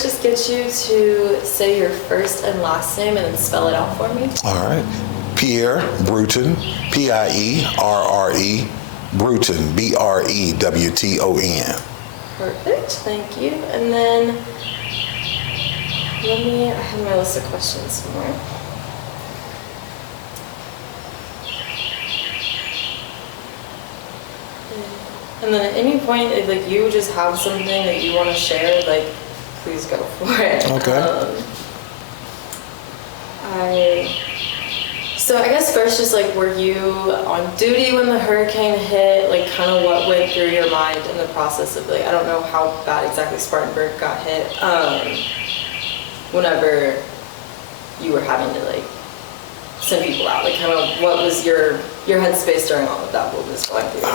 first just get you to say your first and last name and then spell it out for me? All right. Pierre Brewton, Pierre, Brewton, Brewton. Perfect, thank you. And then, I have my list of questions somewhere. And then at any point, if like you just have something that you want to share, like please go for it. Okay. So I guess first, just like, were you on duty when the hurricane hit? Like, kind of what went through your mind in the process of, like, I don't know how bad exactly Spartanburg got hit. Whenever you were having to like send people out, like, kind of what was your headspace during all of that? What was going through?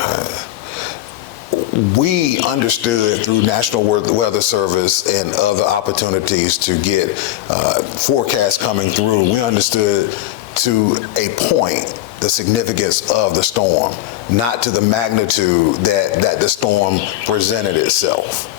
We understood through National Weather Service and other opportunities to get forecasts coming through. We understood to a point the significance of the storm, not to the magnitude that the storm presented itself.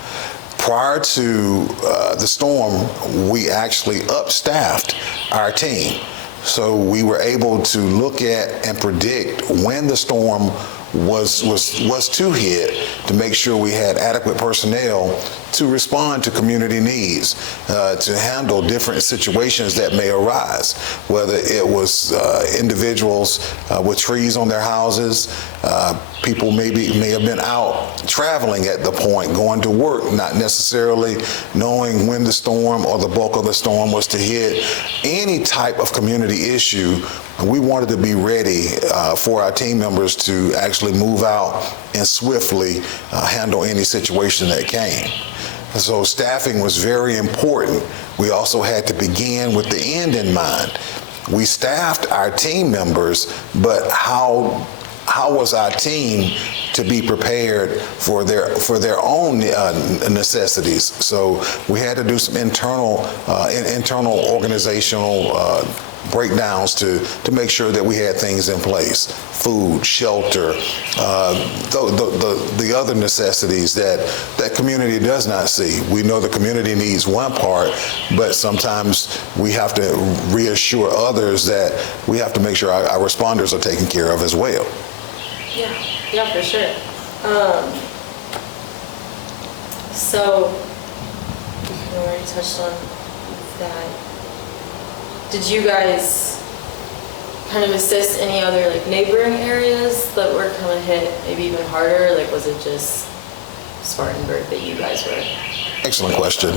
Prior to the storm, we actually upstaffed our team. So we were able to look at and predict when the storm was to hit, to make sure we had adequate personnel to respond to community needs, to handle different situations that may arise, whether it was individuals with trees on their houses, people may have been out traveling at the point, going to work, not necessarily knowing when the storm or the bulk of the storm was to hit. Any type of community issue, we wanted to be ready for our team members to actually move out and swiftly handle any situation that came. So staffing was very important. We also had to begin with the end in mind. We staffed our team members, but how was our team to be prepared for their own necessities? So we had to do some internal organizational breakdowns to make sure that we had things in place: food, shelter, the other necessities that community does not see. We know the community needs one part, but sometimes we have to reassure others that we have to make sure our responders are taken care of as well. Yeah, for sure. So you already touched on that. Did you guys kind of assist any other like neighboring areas that were kind of hit maybe even harder? Like, was it just Spartanburg that you guys were? Excellent question.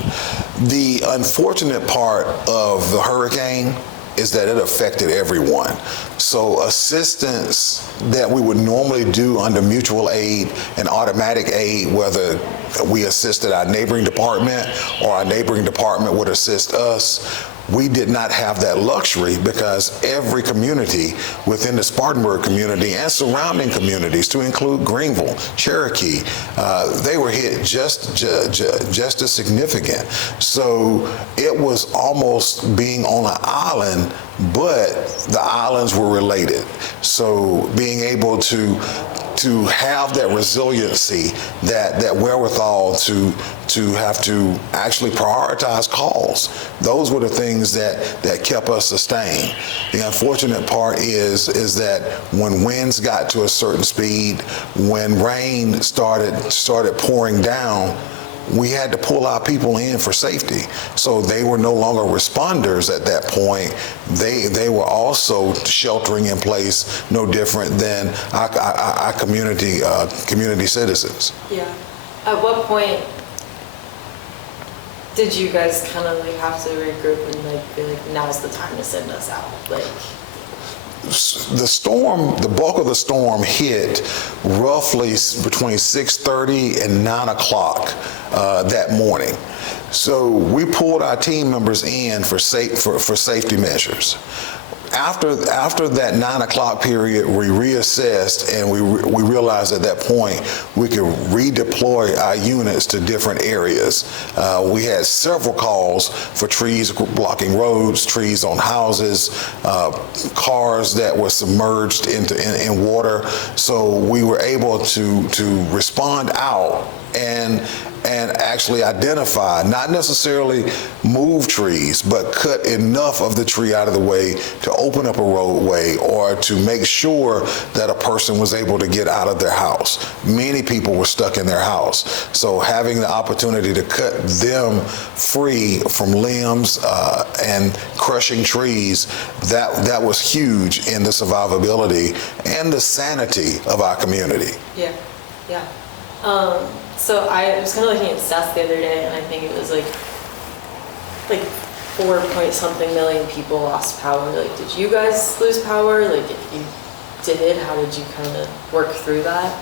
The unfortunate part of the hurricane is that it affected everyone. So assistance that we would normally do under mutual aid and automatic aid, whether we assisted our neighboring department or our neighboring department would assist us, we did not have that luxury, because every community within the Spartanburg community and surrounding communities, to include Greenville, Cherokee, they were hit just as significant. So it was almost being on an island, but the islands were related. So being able to have that resiliency, that wherewithal to have to actually prioritize calls, those were the things that kept us sustained. The unfortunate part is that when winds got to a certain speed, when rain started pouring down, we had to pull our people in for safety. So they were no longer responders at that point. They were also sheltering in place, no different than our community citizens. Yeah. At what point did you guys kind of like have to regroup and like be like, now's the time to send us out? Like, the bulk of the storm hit roughly between 6:30 and 9 o'clock that morning. So we pulled our team members in for safety measures. After that 9 o'clock period, we reassessed, and we realized at that point we could redeploy our units to different areas. We had several calls for trees blocking roads, trees on houses, cars that were submerged in water. So we were able to respond out and and actually identify, not necessarily move trees, but cut enough of the tree out of the way to open up a roadway or to make sure that a person was able to get out of their house. Many people were stuck in their house. So having the opportunity to cut them free from limbs and crushing trees, that was huge in the survivability and the sanity of our community. Yeah, yeah. So I was kind of looking at stats the other day, and I think it was like 4-point-something million people lost power. Like, did you guys lose power? Like, if you did, how did you kind of work through that?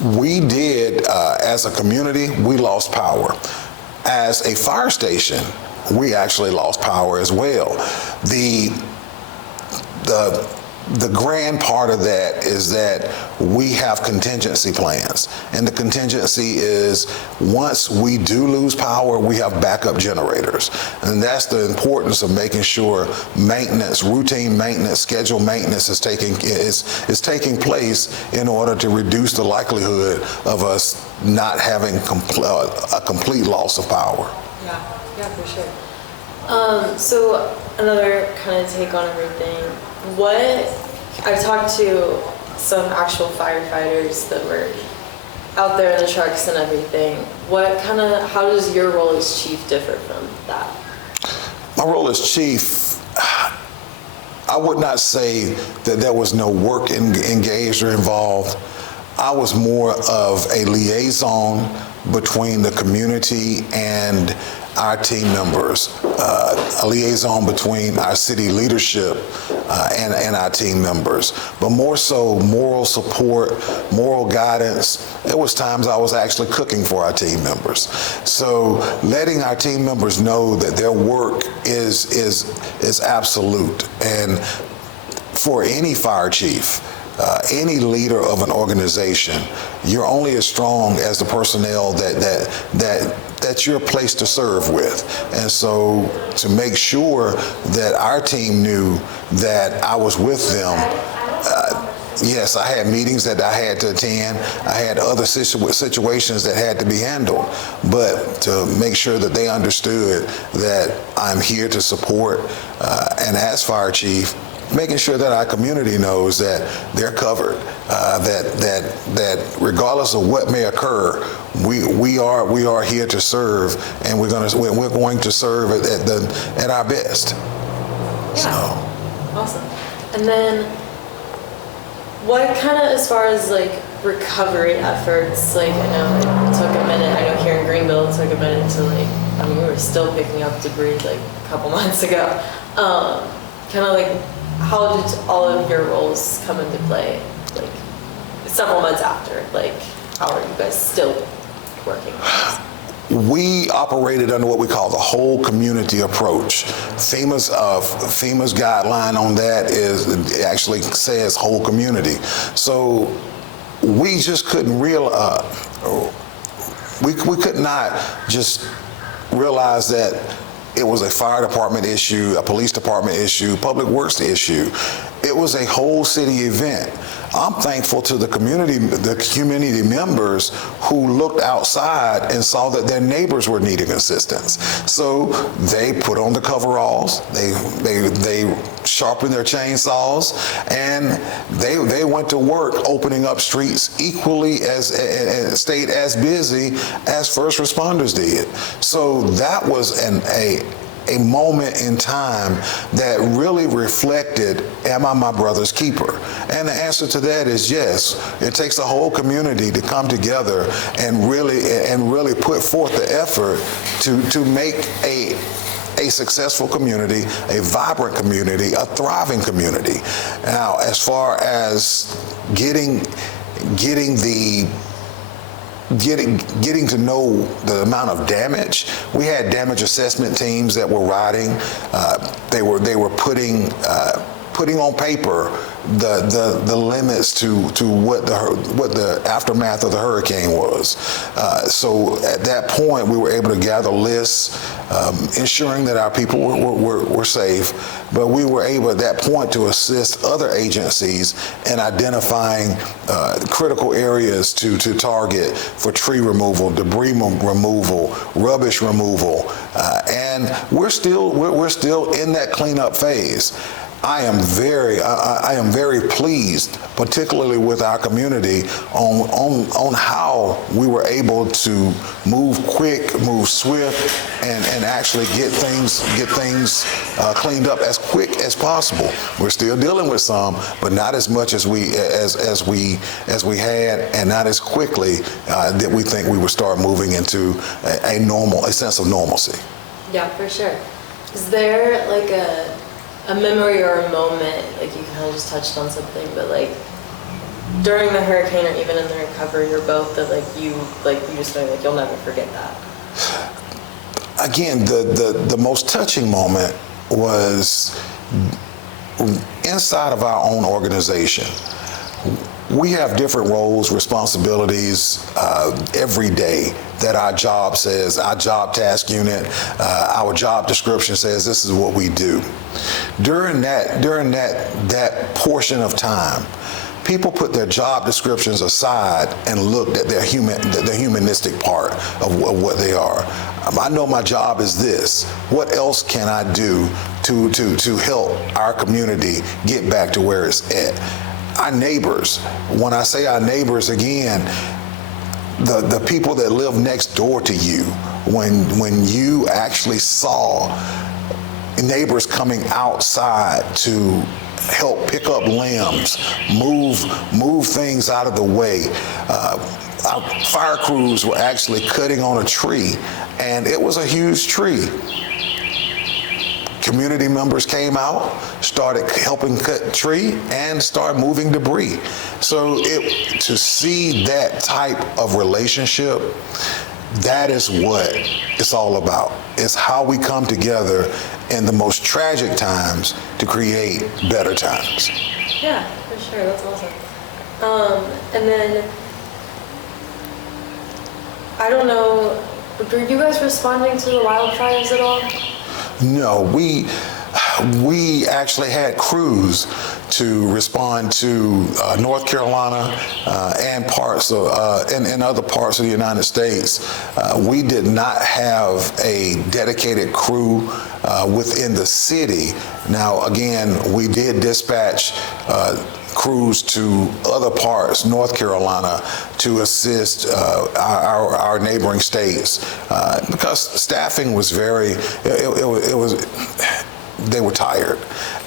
We did, as a community, we lost power. As a fire station, we actually lost power as well. The grand part of that is that we have contingency plans. And the contingency is once we do lose power, we have backup generators. And that's the importance of making sure maintenance, routine maintenance, scheduled maintenance is taking place in order to reduce the likelihood of us not having a complete loss of power. Yeah, for sure. So another kind of take on everything. I've talked to some actual firefighters that were out there in the trucks and everything. How does your role as chief differ from that? My role as chief, I would not say that there was no work engaged or involved. I was more of a liaison between the community and our team members, a liaison between our city leadership and our team members, but more so moral support, moral guidance. There was times I was actually cooking for our team members. So letting our team members know that their work is absolute. And for any fire chief, any leader of an organization, you're only as strong as the personnel that you're placed to serve with. And so to make sure that our team knew that I was with them, yes, I had meetings that I had to attend. I had other situations that had to be handled. But to make sure that they understood that I'm here to support, and as fire chief, making sure that our community knows that they're covered, that regardless of what may occur, we are here to serve, and we're going to serve at our best. Yeah. So. Awesome. And then, what kind of, as far as like recovery efforts, like I know it took a minute. I know here in Greenville it took a minute to we were still picking up debris like a couple months ago. Kind of like, how did all of your roles come into play, like several months after? Like, how are you guys still working on this? We operated under what we call the whole community approach. FEMA's guideline on that it actually says whole community. So we just couldn't we could not just realize that it was a fire department issue, a police department issue, public works issue. It was a whole city event. I'm thankful to the community members who looked outside and saw that their neighbors were needing assistance. So they put on the coveralls, they sharpened their chainsaws, and they went to work opening up streets equally and stayed as busy as first responders did. So that was a moment in time that really reflected, am I my brother's keeper? And the answer to that is yes. It takes a whole community to come together and really put forth the effort to make a successful community, a vibrant community, a thriving community. Now, as far as getting to know the amount of damage, we had damage assessment teams that were riding. They were putting putting on paper the limits to what the aftermath of the hurricane was. So at that point, we were able to gather lists, ensuring that our people were safe, but we were able at that point to assist other agencies in identifying critical areas to target for tree removal, debris removal, rubbish removal, and we're still in that cleanup phase. I am very pleased, particularly with our community, on how we were able to move quick, move swift, and actually get things cleaned up as quick as possible. We're still dealing with some, but not as much as we had, and not as quickly that we think we would start moving into a sense of normalcy. Yeah, for sure. Is there like a memory or a moment, like you kind of just touched on something, but like during the hurricane or even in the recovery or both, that you just know like you'll never forget that? Again, the most touching moment was inside of our own organization. We have different roles, responsibilities every day that our job says, our job task unit, our job description says this is what we do. During that portion of time, people put their job descriptions aside and looked at the humanistic part of what they are. I know my job is this. What else can I do to help our community get back to where it's at? Our neighbors, when I say our neighbors again, the people that live next door to you, when you actually saw neighbors coming outside to help pick up limbs, move things out of the way. Our fire crews were actually cutting on a tree, and it was a huge tree. Community members came out, started helping cut tree, and started moving debris. So to see that type of relationship, that is what it's all about. It's how we come together in the most tragic times to create better times. Yeah, for sure. That's awesome. And then, I don't know, were you guys responding to the wildfires at all? No, we actually had crews to respond to North Carolina and parts of and other parts of the United States. We did not have a dedicated crew within the city. Now, again, we did dispatch crews to other parts, North Carolina, to assist our neighboring states because staffing was they were tired.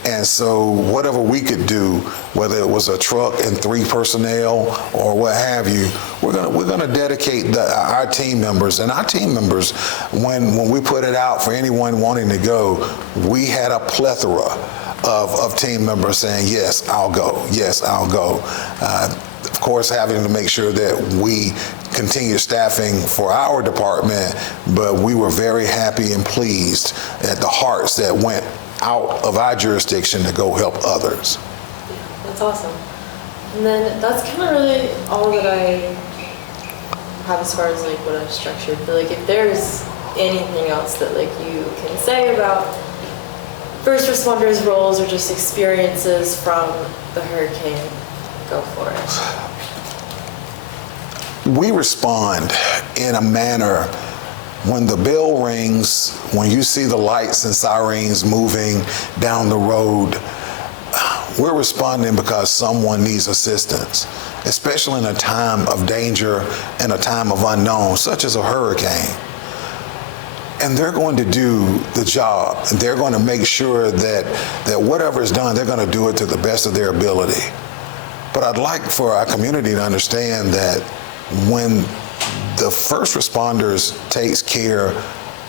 And so whatever we could do, whether it was a truck and 3 personnel or what have you, we're gonna dedicate our team members. And our team members, when we put it out for anyone wanting to go, we had a plethora of team members saying, yes, I'll go, yes, I'll go. Of course, having to make sure that we continue staffing for our department, but we were very happy and pleased at the hearts that went out of our jurisdiction to go help others. That's awesome. And then that's kind of really all that I have as far as like what I've structured. But like if there's anything else that like you can say about first responders' roles or just experiences from the hurricane, go for it. We respond in a manner when the bell rings, when you see the lights and sirens moving down the road, we're responding because someone needs assistance, especially in a time of danger and a time of unknown, such as a hurricane. And they're going to do the job. And they're going to make sure that whatever is done, they're going to do it to the best of their ability. But I'd like for our community to understand that when the first responders takes care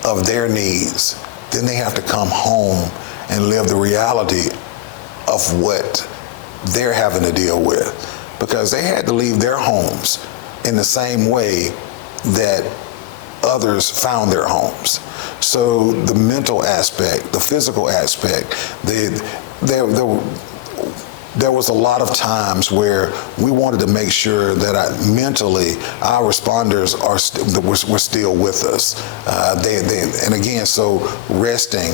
of their needs, then they have to come home and live the reality of what they're having to deal with, because they had to leave their homes in the same way that others found their homes. So the mental aspect, the physical aspect, there was a lot of times where we wanted to make sure that mentally our responders were still with us. And again, so resting,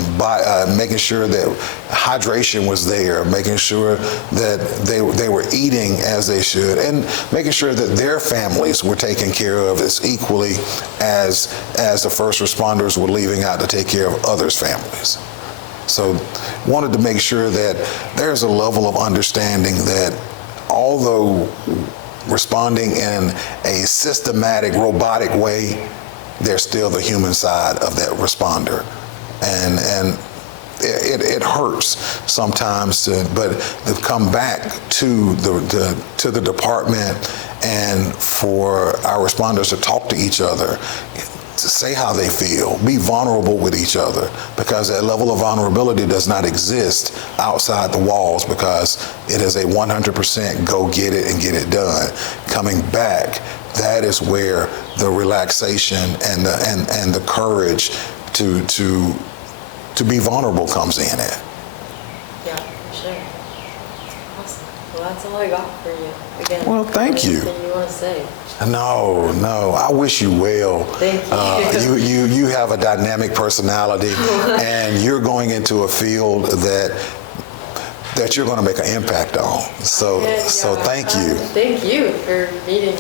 making sure that hydration was there, making sure that they were eating as they should, and making sure that their families were taken care of as equally as the first responders were leaving out to take care of others' families. So wanted to make sure that there's a level of understanding that although responding in a systematic, robotic way, there's still the human side of that responder. And it hurts sometimes, but to come back to the department and for our responders to talk to each other, to say how they feel, be vulnerable with each other, because that level of vulnerability does not exist outside the walls, because it is a 100% go get it and get it done. Coming back, that is where the relaxation and the courage to be vulnerable comes in at. Yeah, for sure. Awesome. Well, that's all I got for you. Again, Well, thank you. Anything you want to say? No. I wish you well. Thank you. You have a dynamic personality, and you're going into a field that you're going to make an impact on. So thank you. Thank you for meeting